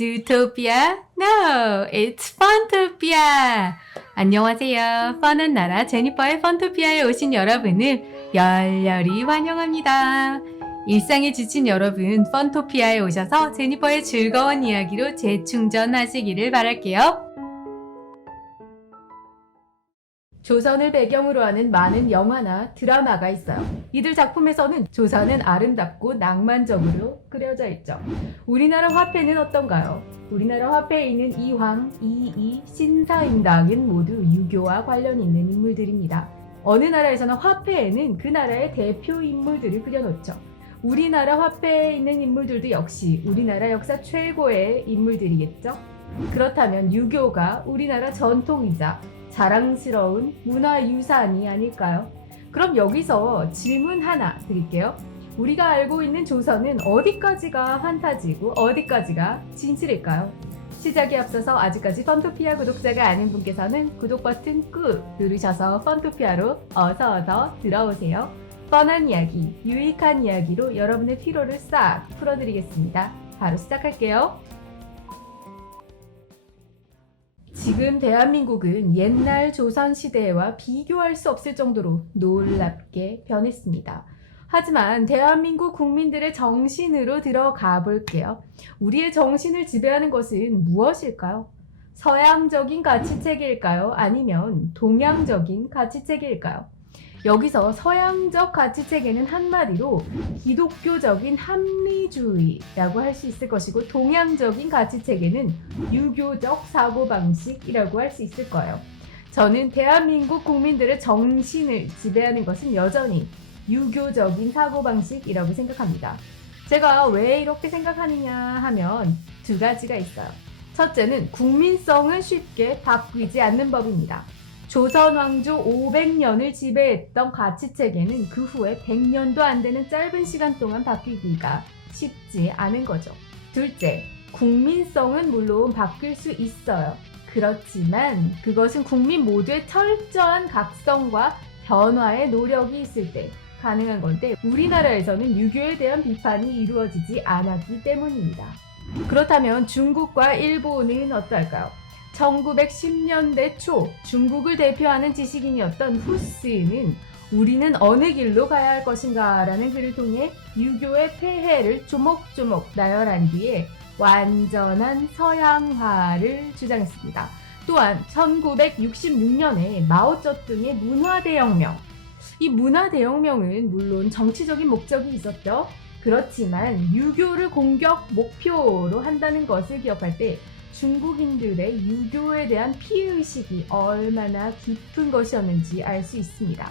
Zootopia? No, it's Funtopia. 안녕하세요. 펀한 나라 제니퍼의 펀토피아에 오신 여러분을 열렬히 환영합니다. 일상에 지친 여러분, 펀토피아에 오셔서 제니퍼의 즐거운 이야기로 재충전하시기를 바랄게요. 조선을 배경으로 하는 많은 영화나 드라마가 있어요. 이들 작품에서는 조선은 아름답고 낭만적으로 그려져 있죠. 우리나라 화폐는 어떤가요? 우리나라 화폐에 있는 이황, 이이, 신사임당은 모두 유교와 관련 있는 인물들입니다. 어느 나라에서는 화폐에는 그 나라의 대표 인물들을 그려놓죠. 우리나라 화폐에 있는 인물들도 역시 우리나라 역사 최고의 인물들이겠죠? 그렇다면 유교가 우리나라 전통이자 자랑스러운 문화유산이 아닐까요? 그럼 여기서 질문 하나 드릴게요. 우리가 알고 있는 조선은 어디까지가 판타지고 어디까지가 진실일까요? 시작에 앞서서 아직까지 펀토피아 구독자가 아닌 분께서는 구독 버튼 꾹 누르셔서 펀토피아로 어서 들어오세요. 뻔한 이야기, 유익한 이야기로 여러분의 피로를 싹 풀어드리겠습니다. 바로 시작할게요. 지금 대한민국은 옛날 조선시대와 비교할 수 없을 정도로 놀랍게 변했습니다. 하지만 대한민국 국민들의 정신으로 들어가 볼게요. 우리의 정신을 지배하는 것은 무엇일까요? 서양적인 가치체계일까요? 아니면 동양적인 가치체계일까요? 여기서 서양적 가치체계는 한마디로 기독교적인 합리주의라고 할 수 있을 것이고, 동양적인 가치체계는 유교적 사고방식이라고 할 수 있을 거예요. 저는 대한민국 국민들의 정신을 지배하는 것은 여전히 유교적인 사고방식이라고 생각합니다. 제가 왜 이렇게 생각하느냐 하면 두 가지가 있어요. 첫째는 국민성을 쉽게 바뀌지 않는 법입니다. 조선 왕조 500년을 지배했던 가치체계는 그 후에 100년도 안 되는 짧은 시간 동안 바뀌기가 쉽지 않은 거죠. 둘째, 국민성은 물론 바뀔 수 있어요. 그렇지만 그것은 국민 모두의 철저한 각성과 변화의 노력이 있을 때 가능한 건데, 우리나라에서는 유교에 대한 비판이 이루어지지 않았기 때문입니다. 그렇다면 중국과 일본은 어떨까요? 1910년대 초 중국을 대표하는 지식인이었던 후스는 우리는 어느 길로 가야 할 것인가 라는 글을 통해 유교의 폐해를 조목조목 나열한 뒤에 완전한 서양화를 주장했습니다. 또한 1966년에 마오쩌둥의 문화대혁명, 이 문화대혁명은 물론 정치적인 목적이 있었죠. 그렇지만 유교를 공격 목표로 한다는 것을 기억할 때 중국인들의 유교에 대한 피의식이 얼마나 깊은 것이었는지 알 수 있습니다.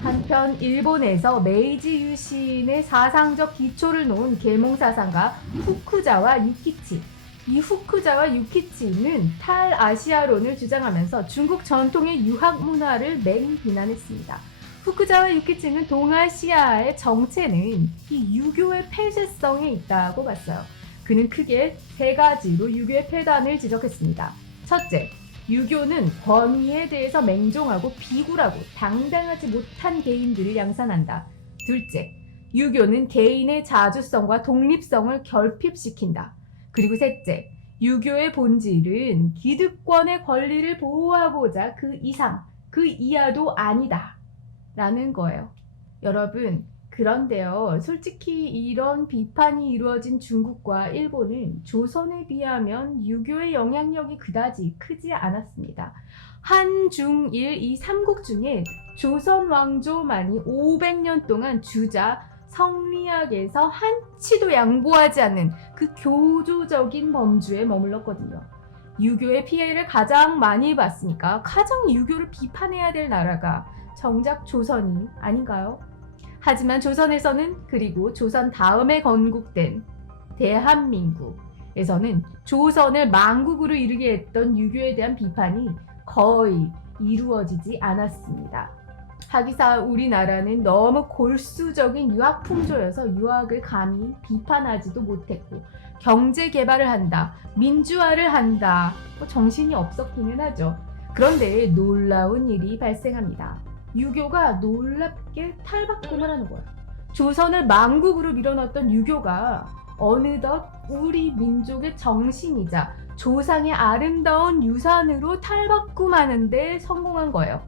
한편 일본에서 메이지 유신의 사상적 기초를 놓은 계몽사상가 후쿠자와 유키치, 이 후쿠자와 유키치는 탈아시아론을 주장하면서 중국 전통의 유학 문화를 맹비난했습니다. 후쿠자와 유키치는 동아시아의 정체는 이 유교의 폐쇄성에 있다고 봤어요. 그는 크게 세 가지로 유교의 폐단을 지적했습니다. 첫째, 유교는 권위에 대해서 맹종하고 비굴하고 당당하지 못한 개인들을 양산한다. 둘째, 유교는 개인의 자주성과 독립성을 결핍시킨다. 그리고 셋째, 유교의 본질은 기득권의 권리를 보호하고자 그 이상, 그 이하도 아니다 라는 거예요. 여러분, 그런데요, 솔직히 이런 비판이 이루어진 중국과 일본은 조선에 비하면 유교의 영향력이 그다지 크지 않았습니다. 한중일 이 삼국 중에 조선 왕조만이 500년 동안 주자 성리학에서 한치도 양보하지 않는 그 교조적인 범주에 머물렀거든요. 유교의 피해를 가장 많이 봤으니까 가장 유교를 비판해야 될 나라가 정작 조선이 아닌가요? 하지만 조선에서는, 그리고 조선 다음에 건국된 대한민국에서는 조선을 망국으로 이르게 했던 유교에 대한 비판이 거의 이루어지지 않았습니다. 하기사 우리나라는 너무 골수적인 유학 풍조여서 유학을 감히 비판하지도 못했고, 경제 개발을 한다, 민주화를 한다, 정신이 없었기는 하죠. 그런데 놀라운 일이 발생합니다. 유교가 놀랍게 탈바꿈을 하는 거예요. 조선을 망국으로 밀어넣었던 유교가 어느덧 우리 민족의 정신이자 조상의 아름다운 유산으로 탈바꿈하는데 성공한 거예요.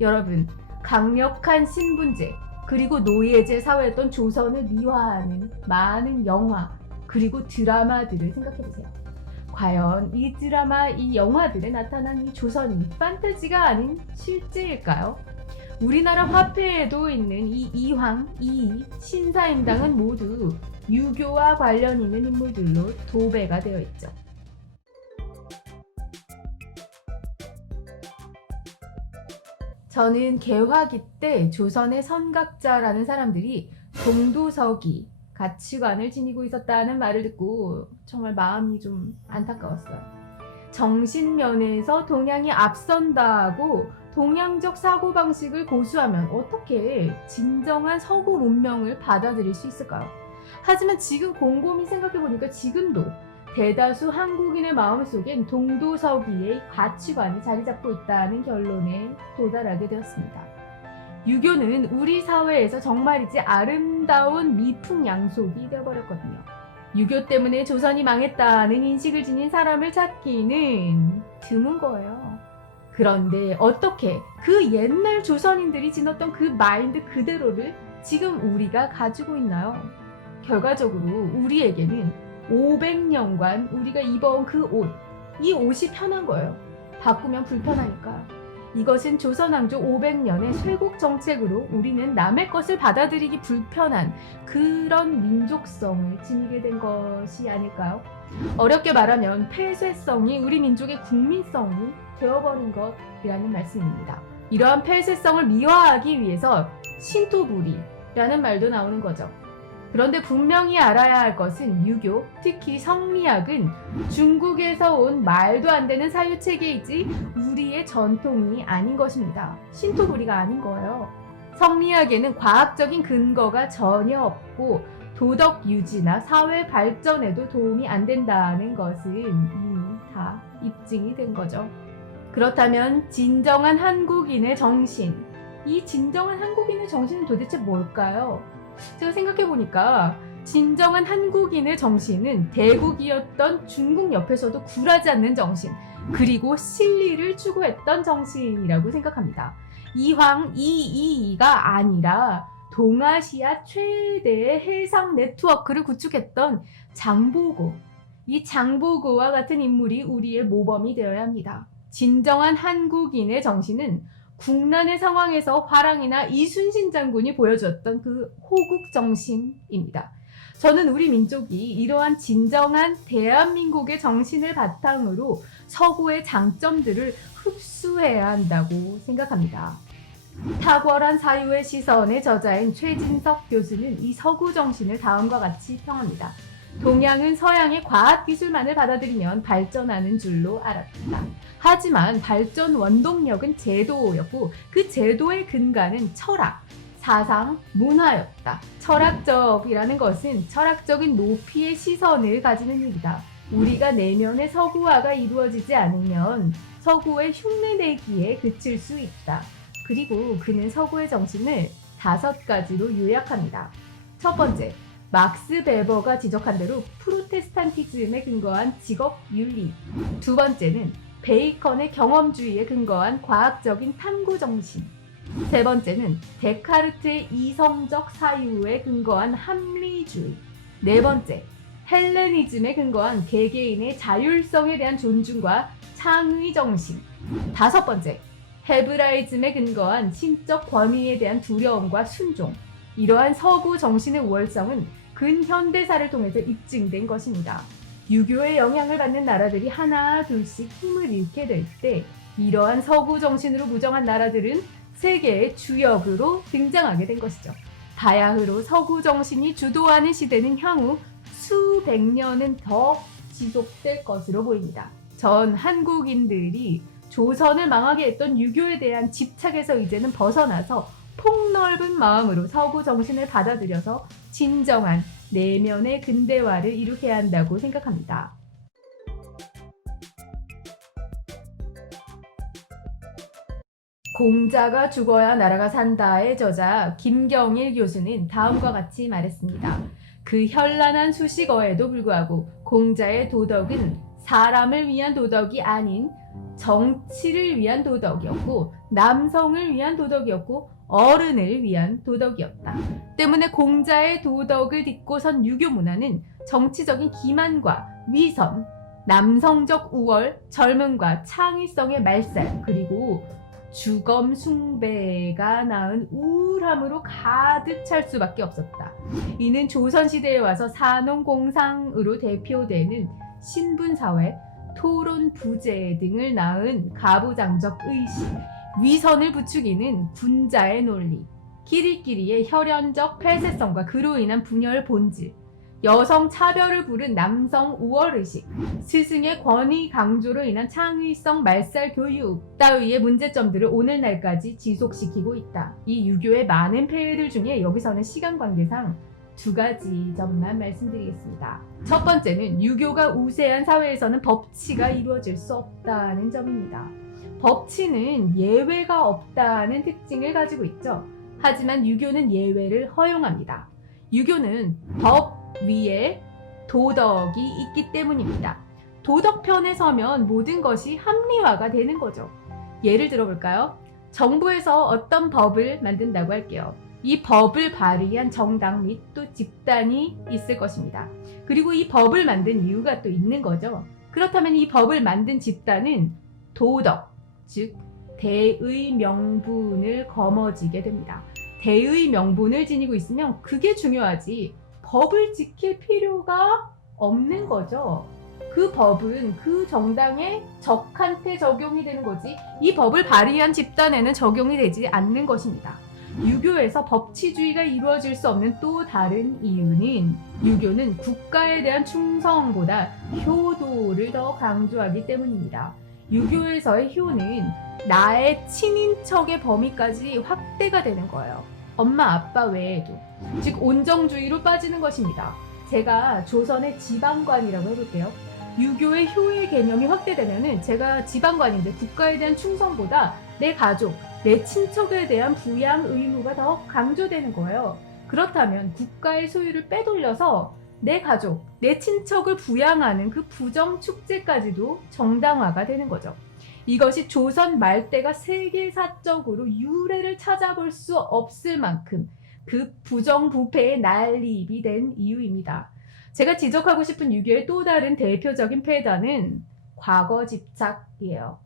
여러분, 강력한 신분제 그리고 노예제 사회였던 조선을 미화하는 많은 영화 그리고 드라마들을 생각해보세요. 과연 이 드라마, 이 영화들에 나타난 이 조선이 판타지가 아닌 실제일까요? 우리나라 화폐에도 있는 이 이황, 이이, 신사임당은 모두 유교와 관련 있는 인물들로 도배가 되어 있죠. 저는 개화기 때 조선의 선각자라는 사람들이 동도서기, 가치관을 지니고 있었다는 말을 듣고 정말 마음이 좀 안타까웠어요. 정신면에서 동양이 앞선다고 동양적 사고방식을 고수하면 어떻게 진정한 서구 문명을 받아들일 수 있을까요? 하지만 지금 곰곰이 생각해보니까 지금도 대다수 한국인의 마음속엔 동도서기의 가치관이 자리 잡고 있다는 결론에 도달하게 되었습니다. 유교는 우리 사회에서 정말이지 아름다운 미풍양속이 되어버렸거든요. 유교 때문에 조선이 망했다는 인식을 지닌 사람을 찾기는 드문 거예요. 그런데 어떻게 그 옛날 조선인들이 지녔던 그 마인드 그대로를 지금 우리가 가지고 있나요? 결과적으로 우리에게는 500년간 우리가 입어온 그 옷, 이 옷이 편한 거예요. 바꾸면 불편하니까. 이것은 조선왕조 500년의 쇄국 정책으로 우리는 남의 것을 받아들이기 불편한 그런 민족성을 지니게 된 것이 아닐까요? 어렵게 말하면 폐쇄성이 우리 민족의 국민성이 되어버린 것이라는 말씀입니다. 이러한 폐쇄성을 미화하기 위해서 신토부리라는 말도 나오는 거죠. 그런데 분명히 알아야 할 것은 유교, 특히 성리학은 중국에서 온 말도 안 되는 사유체계이지 우리의 전통이 아닌 것입니다. 신토부리가 아닌 거예요. 성리학에는 과학적인 근거가 전혀 없고 도덕 유지나 사회 발전에도 도움이 안 된다는 것은 이미 다 입증이 된 거죠. 그렇다면 진정한 한국인의 정신, 이 진정한 한국인의 정신은 도대체 뭘까요? 제가 생각해보니까 진정한 한국인의 정신은 대국이었던 중국 옆에서도 굴하지 않는 정신, 그리고 실리를 추구했던 정신이라고 생각합니다. 이황 이이이가 아니라 동아시아 최대의 해상 네트워크를 구축했던 장보고, 이 장보고와 같은 인물이 우리의 모범이 되어야 합니다. 진정한 한국인의 정신은 국난의 상황에서 화랑이나 이순신 장군이 보여주었던 그 호국 정신입니다. 저는 우리 민족이 이러한 진정한 대한민국의 정신을 바탕으로 서구의 장점들을 흡수해야 한다고 생각합니다. 탁월한 사유의 시선의 저자인 최진석 교수는 이 서구 정신을 다음과 같이 평합니다. 동양은 서양의 과학기술만을 받아들이면 발전하는 줄로 알았다. 하지만 발전 원동력은 제도였고 그 제도의 근간은 철학, 사상, 문화였다. 철학적이라는 것은 철학적인 높이의 시선을 가지는 일이다. 우리가 내면의 서구화가 이루어지지 않으면 서구의 흉내내기에 그칠 수 있다. 그리고 그는 서구의 정신을 5가지로 요약합니다. 첫 번째, 막스 베버가 지적한 대로 프로테스탄티즘에 근거한 직업 윤리. 두 번째는 베이컨의 경험주의에 근거한 과학적인 탐구 정신. 세 번째는 데카르트의 이성적 사유에 근거한 합리주의. 네 번째, 헬레니즘에 근거한 개개인의 자율성에 대한 존중과 창의 정신. 다섯 번째, 헤브라이즘에 근거한 신적 권위에 대한 두려움과 순종. 이러한 서구 정신의 우월성은 근현대사를 통해서 입증된 것입니다. 유교의 영향을 받는 나라들이 하나 둘씩 힘을 잃게 될 때 이러한 서구 정신으로 무정한 나라들은 세계의 주역으로 등장하게 된 것이죠. 바야흐로 서구 정신이 주도하는 시대는 향후 수백 년은 더 지속될 것으로 보입니다. 전 한국인들이 조선을 망하게 했던 유교에 대한 집착에서 이제는 벗어나서 폭넓은 마음으로 서구 정신을 받아들여서 진정한 내면의 근대화를 이루게 한다고 생각합니다. 공자가 죽어야 나라가 산다의 저자 김경일 교수는 다음과 같이 말했습니다. 그 현란한 수식어에도 불구하고 공자의 도덕은 사람을 위한 도덕이 아닌 정치를 위한 도덕이었고 남성을 위한 도덕이었고 어른을 위한 도덕이었다. 때문에 공자의 도덕을 딛고선 유교 문화는 정치적인 기만과 위선, 남성적 우월, 젊음과 창의성의 말살, 그리고 주검 숭배가 낳은 우울함으로 가득 찰 수밖에 없었다. 이는 조선시대에 와서 산업공상으로 대표되는 신분사회, 토론부재 등을 낳은 가부장적 의식, 위선을 부추기는 군자의 논리, 끼리끼리의 혈연적 폐쇄성과 그로 인한 분열 본질, 여성 차별을 부른 남성 우월의식, 스승의 권위 강조로 인한 창의성 말살 교육 따위의 문제점들을 오늘날까지 지속시키고 있다. 이 유교의 많은 폐해들 중에 여기서는 시간 관계상 2가지 점만 말씀드리겠습니다. 첫 번째는 유교가 우세한 사회에서는 법치가 이루어질 수 없다는 점입니다. 법치는 예외가 없다는 특징을 가지고 있죠. 하지만 유교는 예외를 허용합니다. 유교는 법 위에 도덕이 있기 때문입니다. 도덕편에 서면 모든 것이 합리화가 되는 거죠. 예를 들어볼까요? 정부에서 어떤 법을 만든다고 할게요. 이 법을 발의한 정당 및 또 집단이 있을 것입니다. 그리고 이 법을 만든 이유가 또 있는 거죠. 그렇다면 이 법을 만든 집단은 도덕, 즉 대의 명분을 거머쥐게 됩니다. 대의 명분을 지니고 있으면 그게 중요하지 법을 지킬 필요가 없는 거죠. 그 법은 그 정당의 적한테 적용이 되는 거지 이 법을 발의한 집단에는 적용이 되지 않는 것입니다. 유교에서 법치주의가 이루어질 수 없는 또 다른 이유는 유교는 국가에 대한 충성보다 효도를 더 강조하기 때문입니다. 유교에서의 효는 나의 친인척의 범위까지 확대가 되는 거예요. 엄마, 아빠 외에도. 즉 온정주의로 빠지는 것입니다. 제가 조선의 지방관이라고 해볼게요. 유교의 효의 개념이 확대되면은 제가 지방관인데 국가에 대한 충성보다 내 가족, 내 친척에 대한 부양 의무가 더 강조되는 거예요. 그렇다면 국가의 소유를 빼돌려서 내 가족, 내 친척을 부양하는 그 부정 축제까지도 정당화가 되는 거죠. 이것이 조선 말대가 세계사적으로 유래를 찾아볼 수 없을 만큼 그 부정부패의 난립이 된 이유입니다. 제가 지적하고 싶은 유교의 또 다른 대표적인 폐단은 과거 집착이에요.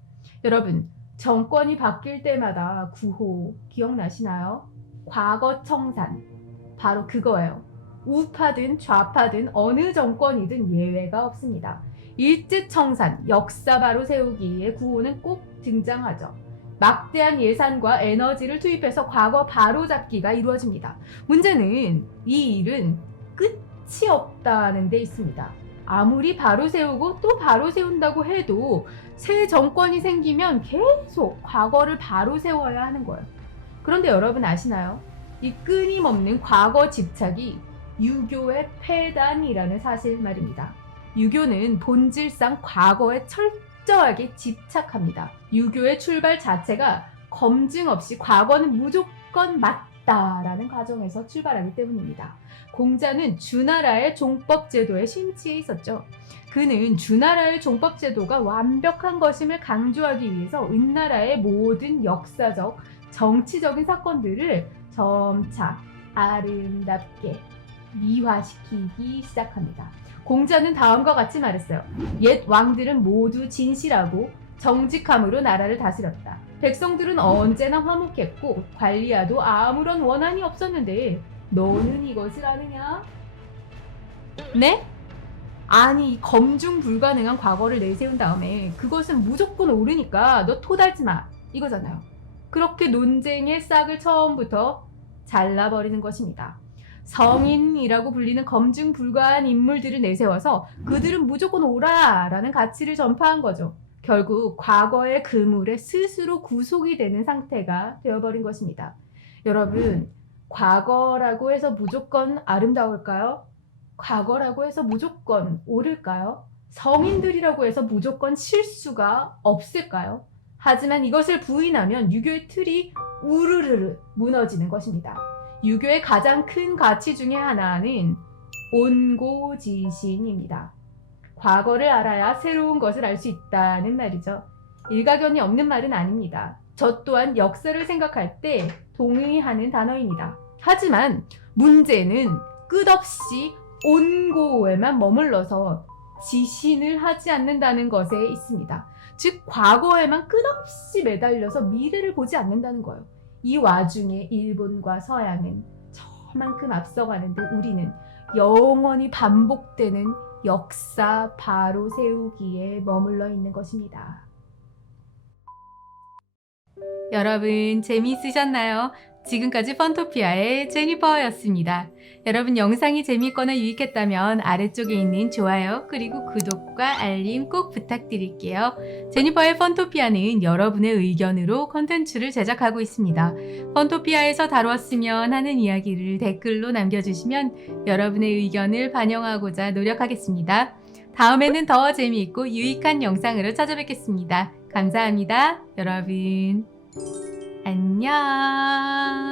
여러분, 정권이 바뀔 때마다 구호 기억나시나요? 과거 청산, 바로 그거예요. 우파든 좌파든 어느 정권이든 예외가 없습니다. 일제청산, 역사 바로 세우기의 구호는 꼭 등장하죠. 막대한 예산과 에너지를 투입해서 과거 바로잡기가 이루어집니다. 문제는 이 일은 끝이 없다는 데 있습니다. 아무리 바로 세우고 또 바로 세운다고 해도 새 정권이 생기면 계속 과거를 바로 세워야 하는 거예요. 그런데 여러분 아시나요? 이 끊임없는 과거 집착이 유교의 폐단이라는 사실 말입니다. 유교는 본질상 과거에 철저하게 집착합니다. 유교의 출발 자체가 검증 없이 과거는 무조건 맞다라는 가정에서 출발하기 때문입니다. 공자는 주나라의 종법제도에 심취해 있었죠. 그는 주나라의 종법제도가 완벽한 것임을 강조하기 위해서 은나라의 모든 역사적, 정치적인 사건들을 점차 아름답게 미화시키기 시작합니다. 공자는 다음과 같이 말했어요. 옛 왕들은 모두 진실하고 정직함으로 나라를 다스렸다. 백성들은 언제나 화목했고 관리하도 아무런 원한이 없었는데 너는 이것을 아느냐? 네? 아니 검증 불가능한 과거를 내세운 다음에 그것은 무조건 옳으니까 너 토달지 마 이거잖아요. 그렇게 논쟁의 싹을 처음부터 잘라버리는 것입니다. 성인이라고 불리는 검증 불가한 인물들을 내세워서 그들은 무조건 옳아라는 가치를 전파한 거죠. 결국 과거의 그물에 스스로 구속이 되는 상태가 되어버린 것입니다. 여러분, 과거라고 해서 무조건 아름다울까요? 과거라고 해서 무조건 옳을까요? 성인들이라고 해서 무조건 실수가 없을까요? 하지만 이것을 부인하면 유교의 틀이 우르르르 무너지는 것입니다. 유교의 가장 큰 가치 중에 하나는 온고지신입니다. 과거를 알아야 새로운 것을 알 수 있다는 말이죠. 일가견이 없는 말은 아닙니다. 저 또한 역사를 생각할 때 동의하는 단어입니다. 하지만 문제는 끝없이 온고에만 머물러서 지신을 하지 않는다는 것에 있습니다. 즉 과거에만 끝없이 매달려서 미래를 보지 않는다는 거예요. 이 와중에 일본과 서양은 저만큼 앞서가는데 우리는 영원히 반복되는 역사 바로 세우기에 머물러 있는 것입니다. 여러분 재미있으셨나요? 지금까지 펀토피아의 제니퍼였습니다. 여러분 영상이 재미있거나 유익했다면 아래쪽에 있는 좋아요 그리고 구독과 알림 꼭 부탁드릴게요. 제니퍼의 펀토피아는 여러분의 의견으로 컨텐츠를 제작하고 있습니다. 펀토피아에서 다루었으면 하는 이야기를 댓글로 남겨주시면 여러분의 의견을 반영하고자 노력하겠습니다. 다음에는 더 재미있고 유익한 영상으로 찾아뵙겠습니다. 감사합니다. 여러분 안녕.